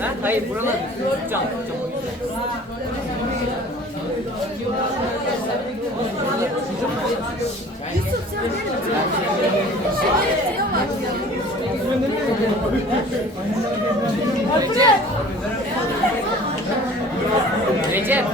Ha? Hayır buralar. Cam. 再见。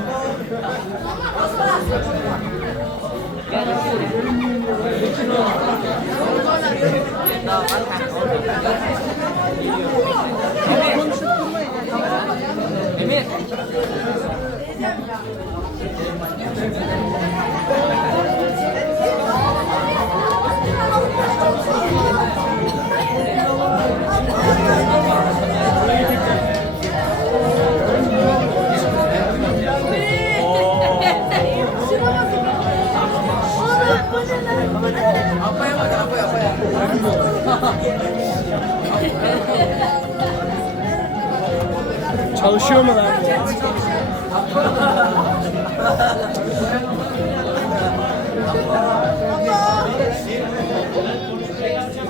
Çalışıyor mu lan?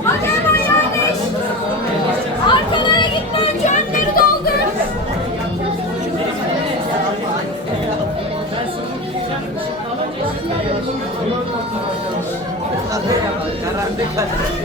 Hadi hemen yerleş. Arkalara gitme önce önleri doldur. Evet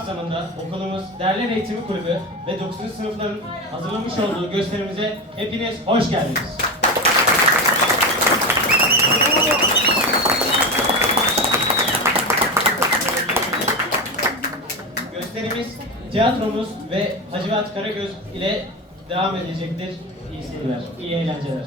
Kapsamında okulumuz Değerler Eğitimi Kulübü ve 9. sınıfların hazırlamış olduğu gösterimize hepiniz hoş geldiniz. Gösterimiz, tiyatromuz ve Hacivat Karagöz ile devam edecektir. İyi seyirler, iyi eğlenceler.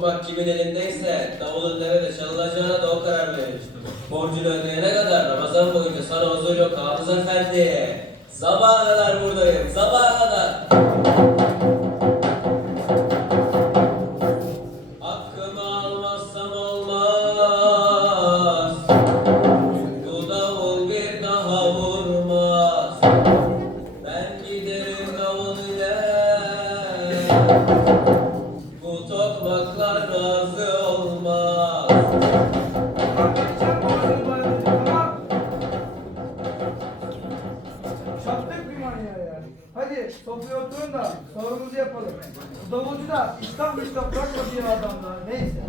Tokmak kimin elindeyse Davulun nerede çalınacağına da o karar verir Borcunu ödeyene kadar Ramazan boyunca sana huzur yok Hafız Efendi. Sabaha kadar buradayım sabaha kadar da İslam İslam bırakma diye adam da. Neyse.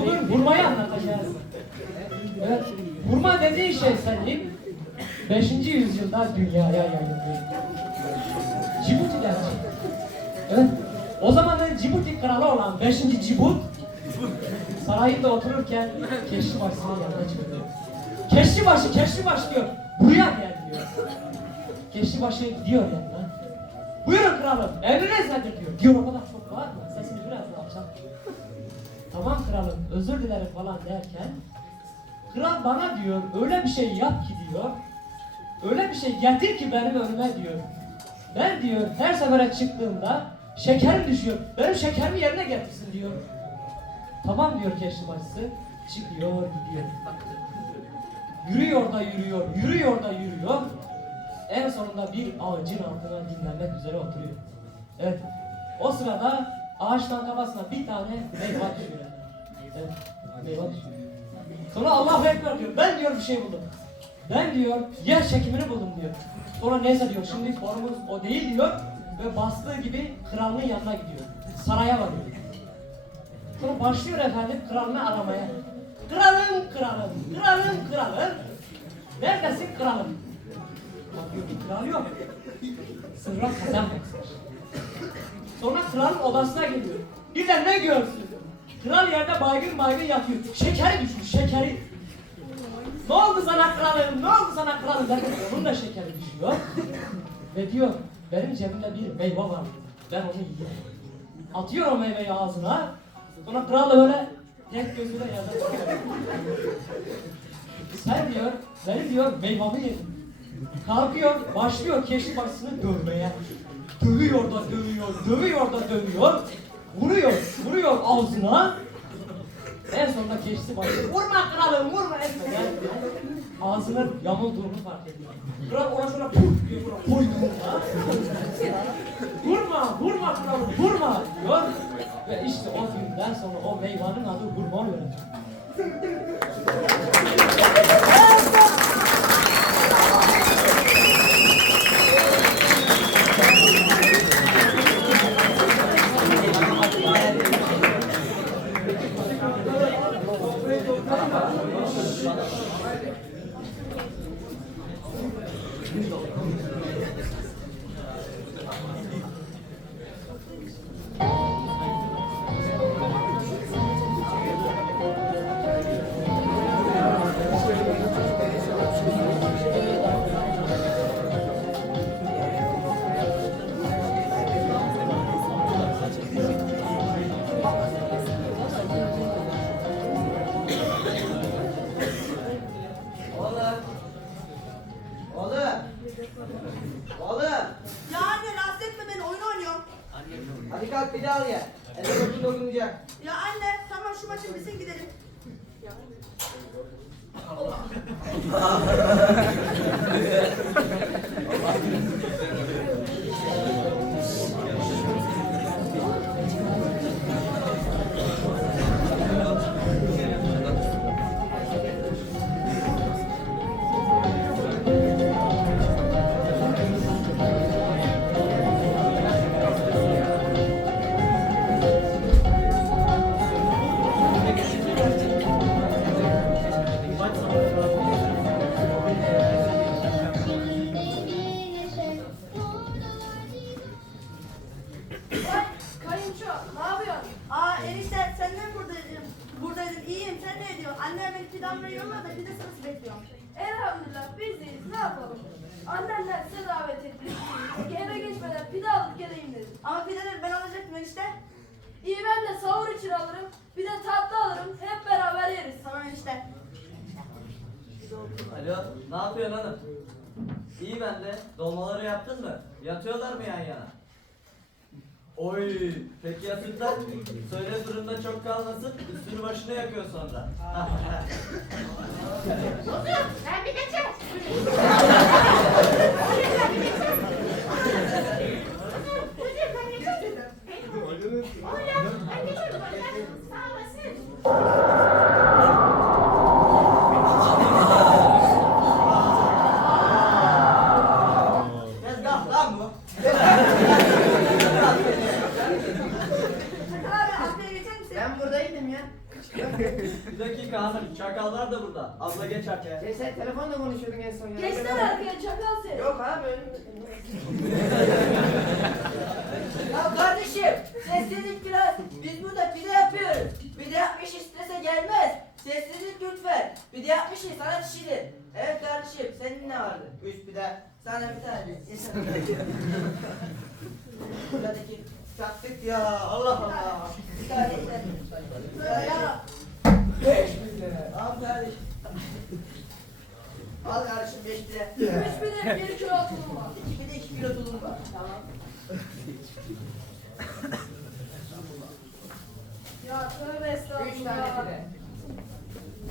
Bugün hurmayı anlatacağız. Evet, hurma dediği şey Selim, 5. yüzyılda dünyaya yayıldı. Cibuti'den çıktı. Evet, o zamanın Cibuti kralı olan 5. Cibut, sarayında otururken Keşibaşı'nın yanına çıktı. Keşibaşı, Keşibaşı diyor, buraya gel diyor. Keşibaşı gidiyor yanına. Buyurun kralım, emriniz nedir diyor. Diyor o kadar çok var mı? Tamam kralım, özür dilerim falan derken Kral bana diyor, öyle bir şey yap ki diyor, öyle bir şey getir ki benim önüme diyor. Ben diyor, her sefere çıktığımda şekerim düşüyor, benim şekerimi yerine getirsin diyor. Tamam diyor keşifbacısı, çıkıyor gidiyor. Yürüyor da yürüyor, yürüyor da yürüyor. En sonunda bir ağacın altına dinlenmek üzere oturuyor. Evet, o sırada ağaçtan kafasına bir tane meyve düşüyor. Sonra Allahu Ekber diyor. Ben diyor bir şey buldum. Ben diyor yer çekimini buldum diyor. Sonra neyse diyor şimdi konumuz o değil diyor. Ve bastığı gibi kralın yanına gidiyor. Saraya varıyor. Sonra başlıyor efendim kralını aramaya. Kralım kralım, kralım kralım. Neredesin kralım? Bakıyor ki kral yok. Sırra kazan basmış. Sonra kralın odasına geliyor. Bir de ne görsün? Kral yerde baygın baygın yatıyor. Şekeri düşmüş, şekeri. Ne oldu sana kralım, ne oldu sana kralım derken onun da şekeri düşüyor. Ve diyor, benim cebimde bir meyve var. Ben onu yiyeyim. Atıyor o meyveyi ağzına. Sonra kral da böyle tek gözüyle yazar. Sen diyor, benim diyor meyvamı yedin. Kalkıyor, başlıyor keşif başısını dövmeye. Dövüyor da dövüyor, dövüyor da dövüyor. Vuruyor, vuruyor ağzına. En sonunda keşif başlıyor. Vurma kralım, vurma etme. Yani, ağzının yamulduğunu fark ediyor. Kral ona şöyle puf diye vura, koyduğunda. vurma, vurma kralım, vurma diyor. Ve işte o günden sonra o meyvanın adı hurma oluyor. Sattık ya. Allah Allah. Ya. Beş pide. Al kardeşim. Al kardeşim beş pide. Üç bir de bir kilo tulumba. İki pide iki kilo tulum var. Tamam. Ya tövbe estağfurullah. Üç tane pide.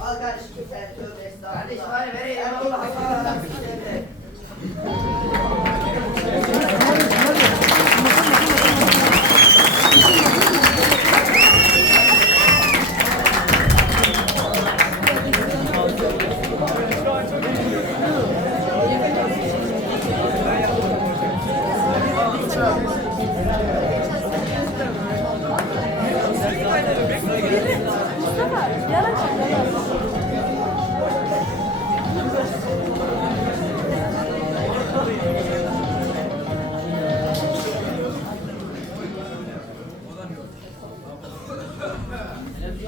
Al kardeşim tövbe estağfurullah. Kardeş bari vereyim. Allah Allah.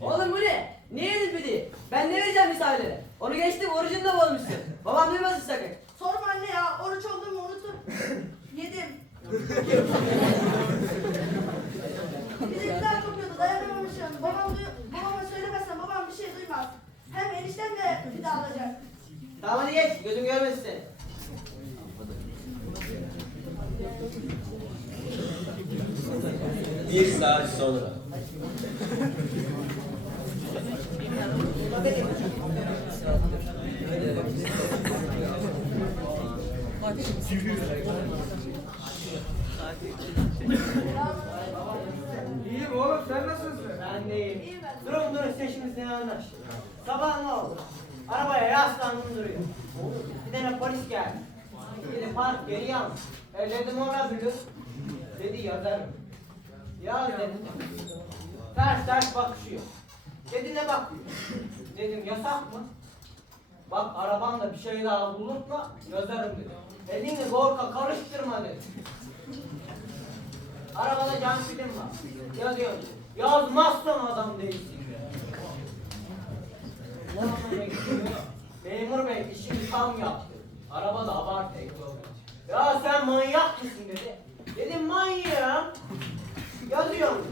Oğlum bu ne? Niye yedin pidi? Ben ne vereceğim misafirlere? Onu geçtim orucunu da bozmuşsun. Babam duymasın sakın. Sorma anne ya. Oruç olduğumu unuttum. Yedim. bir de güzel kokuyordu. Dayanamamışım. Babam duy- babama söylemezsen babam bir şey duymaz. Hem eniştem de bir daha alacak. Tamam hadi geç. Gözüm görmesin seni. Bir saat sonra. İyiyim oğlum sen nasılsın? Ben deyim. İyi ben. Durun durun size şimdi seni anlaş. Sabah ne oldu? Arabaya yaslandım duruyor. Bir tane polis geldi. Dedi park geri yalnız. E dedim ona bülü. Dedi yazarım. Yaz dedim. Ters ters bakışıyor. Dedi ne bakıyor? Dedim yasak mı? Bak arabanda bir şey daha bulursa yazarım dedi. Elini korka karıştırma dedi. Arabada can film var. Yazıyor. Yazmazsan adam değilsin. Memur bey işini tam yaptı. Arabada abartı Ya sen manyak mısın dedi. Dedim manyağım. Yazıyorum.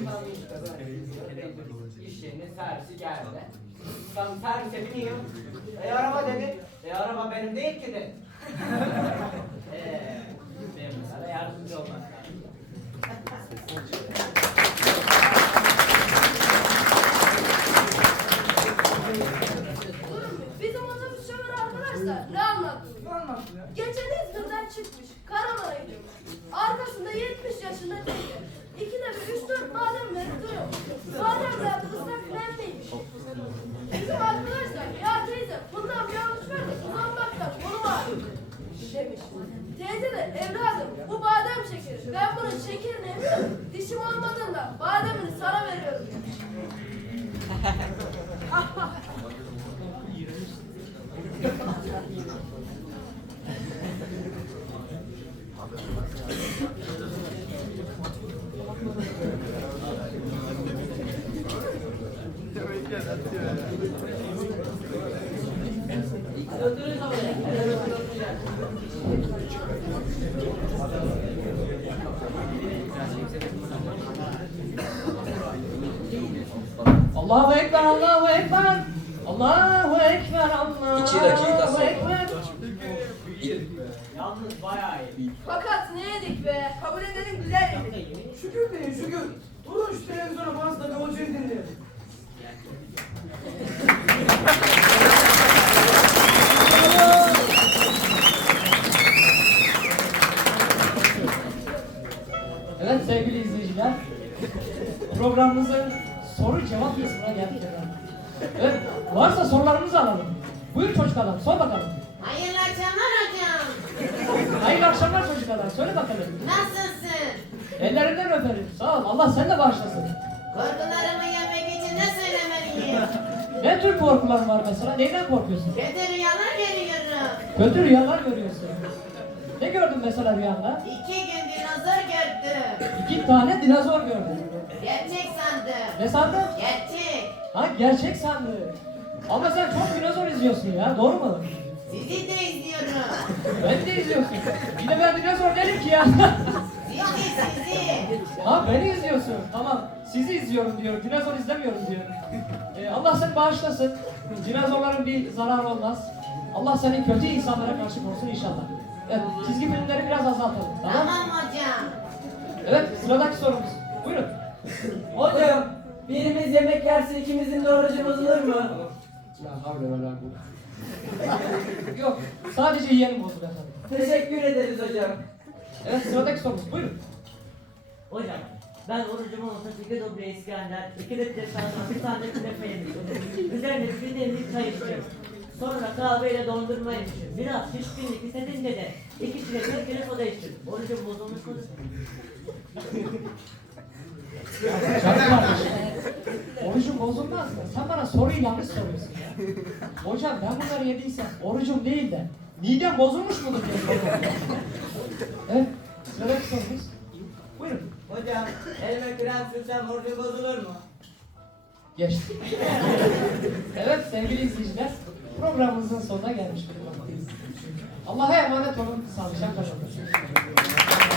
Böyle. İş yerine servisi geldi. Tam servise bineyim. E araba dedi. E araba benim değil ki dedi. Eee benim sana yardımcı olmak lazım. Allahu Ekber, Allahu Ekber. Allahu Ekber, Allahu İki dakika sonra. Ekber. Yalnız bayağı be. Kabul edelim güzel emir. Şükür deyin şükür. Durun şu televizyona bazı da bir hocayı dinleyelim. Evet sevgili izleyiciler, programımızın soru cevap geldik efendim. Evet, varsa sorularınızı alalım. Buyur çocuk adam, sor bakalım. Hayırlı akşamlar hocam. Hayırlı akşamlar çocuk adam, söyle bakalım. Nasılsın? Ellerinden öperim, sağ ol, Allah sen de bağışlasın. Korkularımı yenmek için ne söylemeliyim? Ne tür korkuların var mesela, neyden korkuyorsun? Kötü rüyalar görüyorum. Kötü rüyalar görüyorsun. Ne gördün mesela rüyanda? İki gün dinozor gördüm. İki tane dinozor gördün. Sandım. Ne sandın? Gerçek. Ha gerçek sandın. Ama sen çok dinozor izliyorsun ya, doğru mu? Sizi de izliyorum. Ben de izliyorsun. Bir de ben dinozor değilim ki ya. Sizi sizi. Ha beni izliyorsun. Tamam. Sizi izliyorum diyor. Dinozor izlemiyorum diyor. Ee, Allah seni bağışlasın. Dinozorların bir zararı olmaz. Allah seni kötü insanlara karşı korusun inşallah. Evet, çizgi filmleri biraz azaltalım. Tamam? Tamam hocam. Evet, sıradaki sorumuz. Buyurun. Hocam birimiz yemek yerse ikimizin de orucu bozulur mu? Yok, sadece yiyelim bozul efendim. Teşekkür ederiz hocam. Evet, sıradaki sorumuz. Buyurun. Hocam ben orucumu olsa iki dobre İskender, iki litre salata, bir tane künefe yemişim. Üzerine bir demlik çay içtim. Sonra kahveyle dondurma yemişim. Biraz şişkinlik hissedince de iki şişe bir kere soda içtim. Orucum bozulmuş mu? Orucum bozulmaz mı? Sen bana soruyu yanlış soruyorsun ya. Hocam ben bunları yediysem orucum değil de midem bozulmuş mudur diye soruyorum. Evet, sıradaki sorumuz. Buyurun. Hocam elime krem sürsem orucu bozulur mu? Geçti. evet sevgili izleyiciler, programımızın sonuna gelmiş bulunmaktayız. Allah'a emanet olun, sağlıcakla kalın.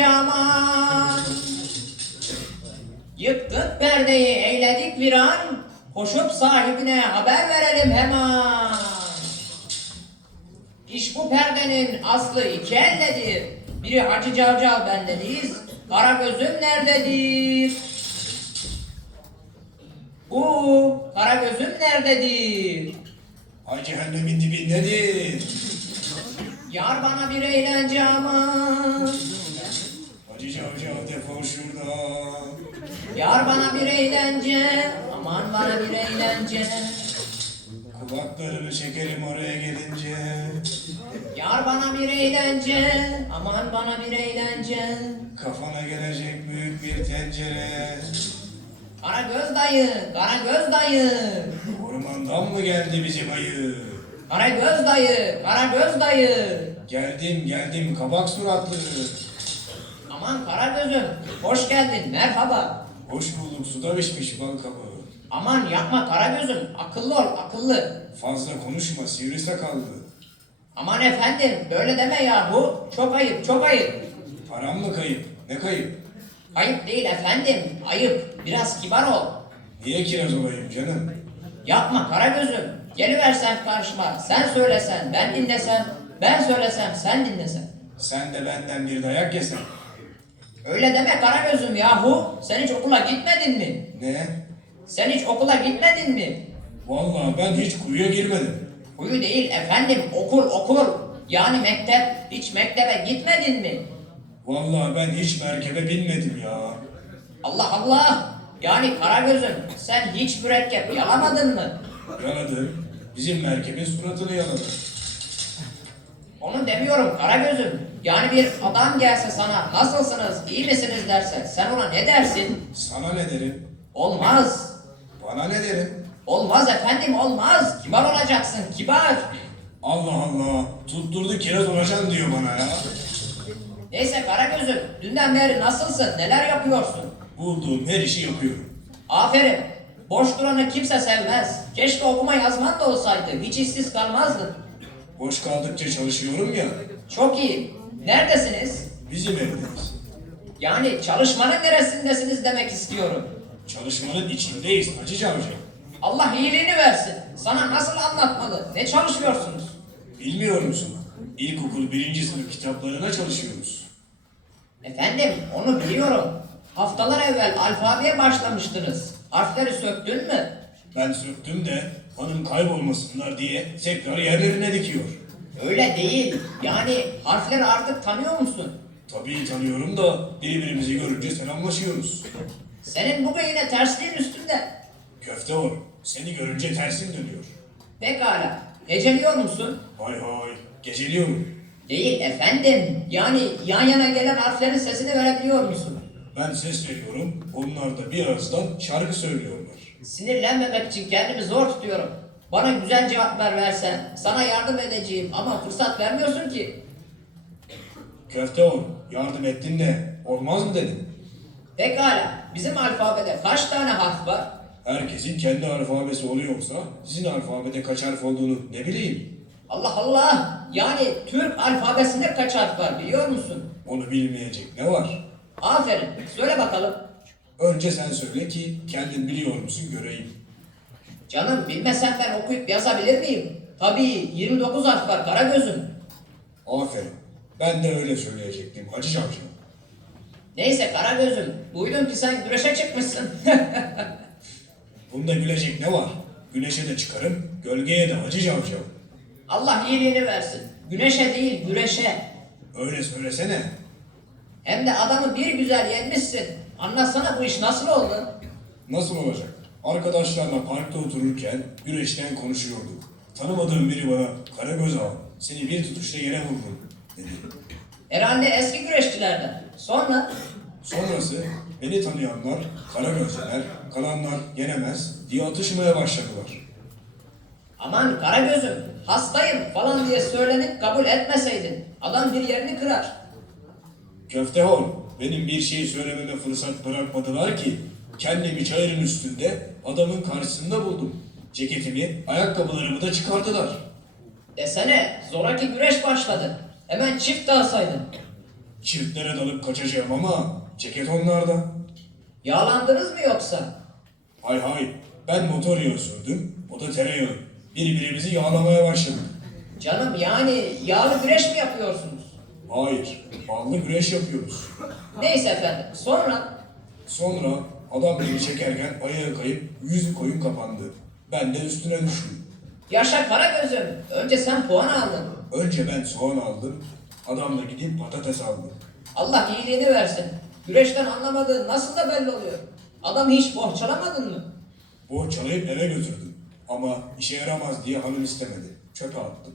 Eğlence aman Yıktık perdeyi eyledik bir an Koşup sahibine haber verelim hemen İş bu perdenin aslı iki eldedir Biri Hacı Cavcav bendeniz Kara gözüm nerededir? Bu kara gözüm nerededir? Ay cehennemin dibindedir. Yar bana bir eğlence aman Cavcav defol. Yar bana bir eğlence Aman bana bir eğlence Kulaklarını çekerim oraya gelince. Yar bana bir eğlence, aman bana bir eğlence. Kafana gelecek büyük bir tencere. Kara göz dayı, kara göz dayı. Ormandan mı geldi bizim ayı? Kara göz dayı, kara göz dayı. Geldim geldim kabak suratlı. Aman kara gözüm, hoş geldin, merhaba. Hoş bulduk suda pişmiş bal kabağı. Aman yapma kara gözüm, akıllı ol, akıllı. Fazla konuşma sivri sakallı. Aman efendim, böyle deme yahu. Çok ayıp, çok ayıp. Param mı kayıp? Ne kayıp? Ayıp değil efendim, ayıp. Biraz kibar ol. Niye kiraz olayım canım? Yapma kara gözüm. Geliversen karşıma, sen söylesen, ben dinlesem, ben söylesem, sen dinlesen. Sen de benden bir dayak yesen. Öyle deme kara gözüm yahu. Sen hiç okula gitmedin mi? Ne? Sen hiç okula gitmedin mi? Vallahi ben hiç kuyuya girmedim. Kuyu değil efendim, okul okul. Yani mektep, hiç mektebe gitmedin mi? Vallahi ben hiç merkebe binmedim ya. Allah Allah! Yani kara gözüm, sen hiç mürekkep yalamadın mı? Yaladım. Bizim merkebin suratını yaladım. Onu demiyorum kara gözüm. Yani bir adam gelse sana nasılsınız, iyi misiniz derse sen ona ne dersin? Sana ne derim? Olmaz. Bana ne derim? Olmaz efendim olmaz. Kibar olacaksın kibar. Allah Allah. Tutturdu kiraz olacaksın diyor bana ya. Neyse kara gözüm, dünden beri nasılsın, neler yapıyorsun? Bulduğum her işi yapıyorum. Aferin. Boş duranı kimse sevmez. Keşke okuma yazman da olsaydı. Hiç işsiz kalmazdın. Boş kaldıkça çalışıyorum ya. Çok iyi. Neredesiniz? Bizim evdeyiz. Yani çalışmanın neresindesiniz demek istiyorum. Çalışmanın içindeyiz Hacı Cavcı. Allah iyiliğini versin. Sana nasıl anlatmalı? Ne çalışıyorsunuz? Bilmiyor musun? İlkokul birinci sınıf kitaplarına çalışıyoruz. Efendim onu biliyorum. Haftalar evvel alfabeye başlamıştınız. Harfleri söktün mü? Ben söktüm de hanım kaybolmasınlar diye tekrar yerlerine dikiyor. Öyle değil. Yani harfleri artık tanıyor musun? Tabii tanıyorum da birbirimizi görünce selamlaşıyoruz. Senin bugün yine tersliğin üstünde. Köfte var. Seni görünce tersin dönüyor. Pekala. Heceliyor musun? Hay hay. Geceliyorum. Değil efendim. Yani yan yana gelen harflerin sesini verebiliyor musun? Ben ses veriyorum. Onlar da bir ağızdan şarkı söylüyorlar. Sinirlenmemek için kendimi zor tutuyorum. Bana güzel cevaplar versen sana yardım edeceğim ama fırsat vermiyorsun ki. Köfte ol. Yardım ettin de olmaz mı dedim. Pekala. Bizim alfabede kaç tane harf var? Herkesin kendi alfabesi oluyorsa sizin alfabede kaç harf olduğunu ne bileyim. Allah Allah. Yani Türk alfabesinde kaç harf var biliyor musun? Onu bilmeyecek ne var? Aferin. Söyle bakalım. Önce sen söyle ki kendin biliyor musun göreyim. Canım bilmesem ben okuyup yazabilir miyim? Tabii 29 harf var Karagöz'üm. Aferin. Ben de öyle söyleyecektim Hacı Cavcı. Neyse Karagöz'üm. Duydum ki sen güreşe çıkmışsın. Bunda gülecek ne var? Güneşe de çıkarım, gölgeye de Hacı Cavcı. Allah iyiliğini versin. Güneşe değil güreşe. Öyle söylesene. Hem de adamı bir güzel yenmişsin. Anlatsana bu iş nasıl oldu? Nasıl olacak? Arkadaşlarla parkta otururken güreşten konuşuyorduk. Tanımadığım biri bana Karagöz ağa seni bir tutuşta yere vururum dedi. Herhalde eski güreşçilerden. Sonra Sonrası beni tanıyanlar Karagözler, kalanlar yenemez diye atışmaya başladılar. aman Karagöz'üm hastayım falan diye söylenip kabul etmeseydin. Adam bir yerini kırar. Köfte hol, benim bir şey söylememe fırsat bırakmadılar ki kendimi çayırın üstünde adamın karşısında buldum. Ceketimi, ayakkabılarımı da çıkardılar. Desene zoraki güreş başladı. Hemen çift dağsaydın. Çiftlere dalıp kaçacağım ama ceket onlarda. Yağlandınız mı yoksa? Hay hay, ben motor yağı sürdüm, o da tereyağı. Birbirimizi yağlamaya başladık. Canım yani yağlı güreş mi yapıyorsunuz? Hayır, ballı güreş yapıyoruz. Neyse efendim sonra Sonra adam beni çekerken ayağa kayıp yüzü koyun kapandı. Ben de üstüne düştüm. yaşa Karagöz'üm önce sen puan aldın. Önce ben soğan aldım, adam da gidip patates aldı. Allah iyiliğini versin. Güreşten anlamadığın nasıl da belli oluyor. Adamı hiç bohçalamadın mı? Bohçalayıp eve götürdüm. Ama işe yaramaz diye hanım istemedi. Çöpe attım.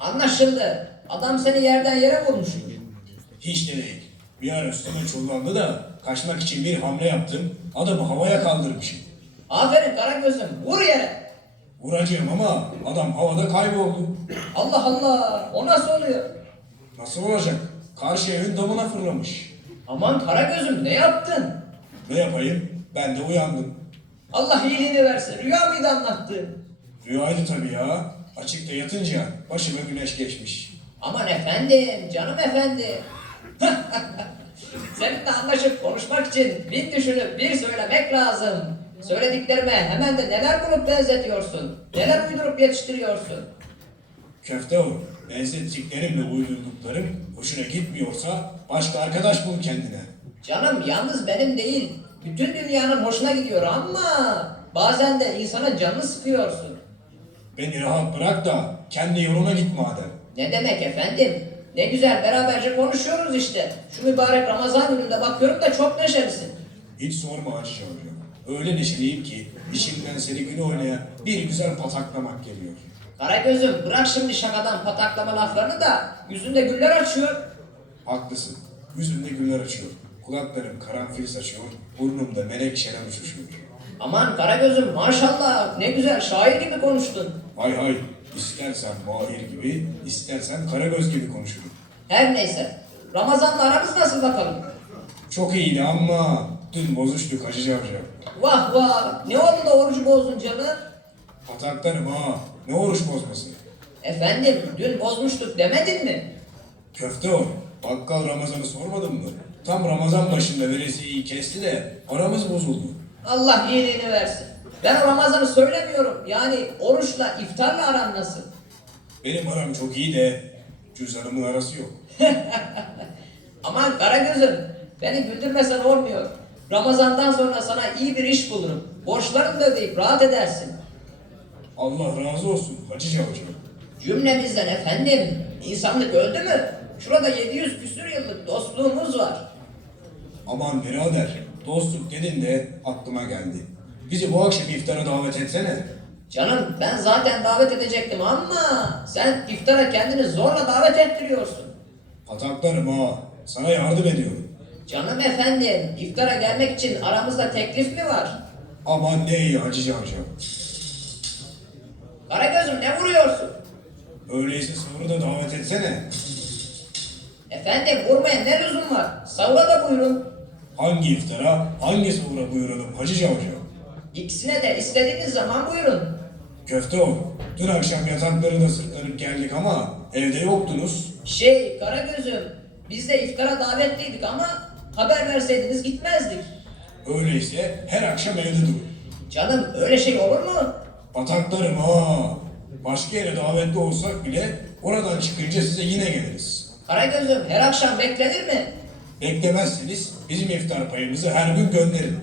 Anlaşıldı. Adam seni yerden yere vurmuş. Hiç de değil. Bir ara üstüme çullandı da kaçmak için bir hamle yaptım. Adamı havaya kaldırmışım. Aferin Karagöz'üm. Vur yere. Vuracağım ama adam havada kayboldu. Allah Allah. O nasıl oluyor? Nasıl olacak? Karşı evin damına fırlamış. Aman Karagöz'üm ne yaptın? Ne yapayım? Ben de uyandım. Allah iyiliğini versin. Rüya mıydı anlattığın? Rüyaydı tabii ya. Açıkta yatınca başıma güneş geçmiş. Aman efendim, canım efendi. Seninle anlaşıp konuşmak için bir düşünüp bir söylemek lazım. Söylediklerime hemen de neler bulup benzetiyorsun? Neler uydurup yetiştiriyorsun? Köfte o. Benzettiklerimle uydurduklarım hoşuna gitmiyorsa başka arkadaş bul kendine. Canım yalnız benim değil. Bütün dünyanın hoşuna gidiyor ama bazen de insanın canını sıkıyorsun. Beni rahat bırak da kendi yoluna git madem. Ne demek efendim? Ne güzel beraberce konuşuyoruz işte. Şu mübarek Ramazan gününde bakıyorum da çok neşelisin. Hiç sorma Şavcı. Öyle neşeliyim ki içimden seni gün oynaya bir güzel pataklamak geliyor. Karagöz'üm bırak şimdi şakadan pataklama laflarını da yüzünde güller açıyor. Haklısın. Yüzümde güller açıyor. Kulaklarım karanfil saçıyor. Burnumda melek şeren uçuşuyor. Aman Karagöz'üm maşallah ne güzel şair gibi konuştun. Hay hay. İstersen Mahir gibi, istersen Karagöz gibi konuşurum. Her neyse. Ramazan'la aramız nasıl bakalım? Çok iyiydi ama dün bozuştuk Hacı Cavcav. Vah vah ne oldu da orucu bozdun canım? Pataklarım ha. Ne oruç bozması. Efendim dün bozmuştuk demedin mi? Köfte o. Bakkal Ramazan'ı sormadın mı? Tam Ramazan başında veresiyeyi kesti de aramız bozuldu. Allah iyiliğini versin. Ben Ramazan'ı söylemiyorum. Yani oruçla iftarla aran nasıl? Benim aram çok iyi de cüzdanımın arası yok. Aman Karagöz'üm beni güldürmesen olmuyor. Ramazan'dan sonra sana iyi bir iş bulurum. Borçlarını da ödeyip rahat edersin. Allah razı olsun Hacı Cavcav. Cümlemizden efendim. İnsanlık öldü mü? Şurada 700 küsür yıllık dostluğumuz var. Aman birader, dostluk dedin de aklıma geldi. Bizi bu akşam iftara davet etsene. Canım ben zaten davet edecektim ama sen iftara kendini zorla davet ettiriyorsun. Pataklarım ha, sana yardım ediyorum. Canım efendim iftara gelmek için aramızda teklif mi var? Aman ne iyi Hacı Cavcav. Karagöz'üm ne vuruyorsun? Öyleyse sahuru da davet etsene. Efendim vurmaya ne lüzum var? Savura da buyurun. Hangi iftara, hangi sahura buyuralım Hacı Cavcav? İkisine de istediğiniz zaman buyurun. Köfte ol. Dün akşam yatakları da sırtlanıp geldik ama evde yoktunuz. Şey Karagöz'üm biz de iftara davetliydik ama haber verseydiniz gitmezdik. Öyleyse her akşam evde durun. Canım öyle şey olur mu? Pataklarım ha. Başka yere davetli olsak bile oradan çıkınca size yine geliriz. Karagöz'üm her akşam beklenir mi? Beklemezseniz bizim iftar payımızı her gün gönderin.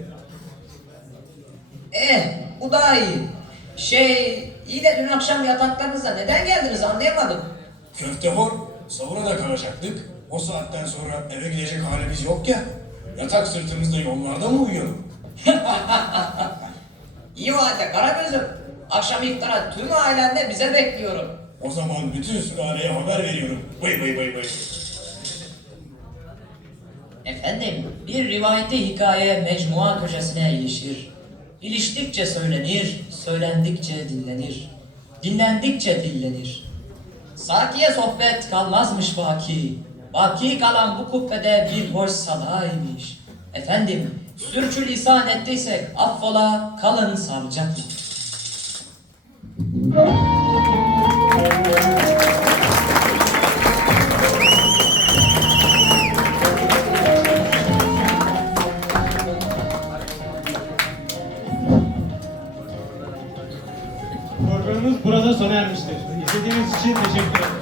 Eh bu daha iyi. Şey iyi de dün akşam yataklarınızda neden geldiniz anlayamadım. Köfte hor, savura da kalacaktık. O saatten sonra eve gidecek halimiz yok ya. Yatak sırtımızda yollarda mı uyuyalım? İyi o halde Karagöz'üm. Akşam iftara tüm ailemle bize bekliyorum. O zaman bütün sülaleye haber veriyorum. Bıy bıy bıy bıy. Efendim, bir rivayeti hikaye mecmua köşesine ilişir. İliştikçe söylenir, söylendikçe dinlenir. Dinlendikçe dillenir. Sakiye sohbet kalmazmış baki. Baki kalan bu kubbede bir hoş sadaymış. Efendim, sürçülisan ettiysek affola kalın sağlıcakla. Sona ermiştir. İzlediğiniz için teşekkür ederim.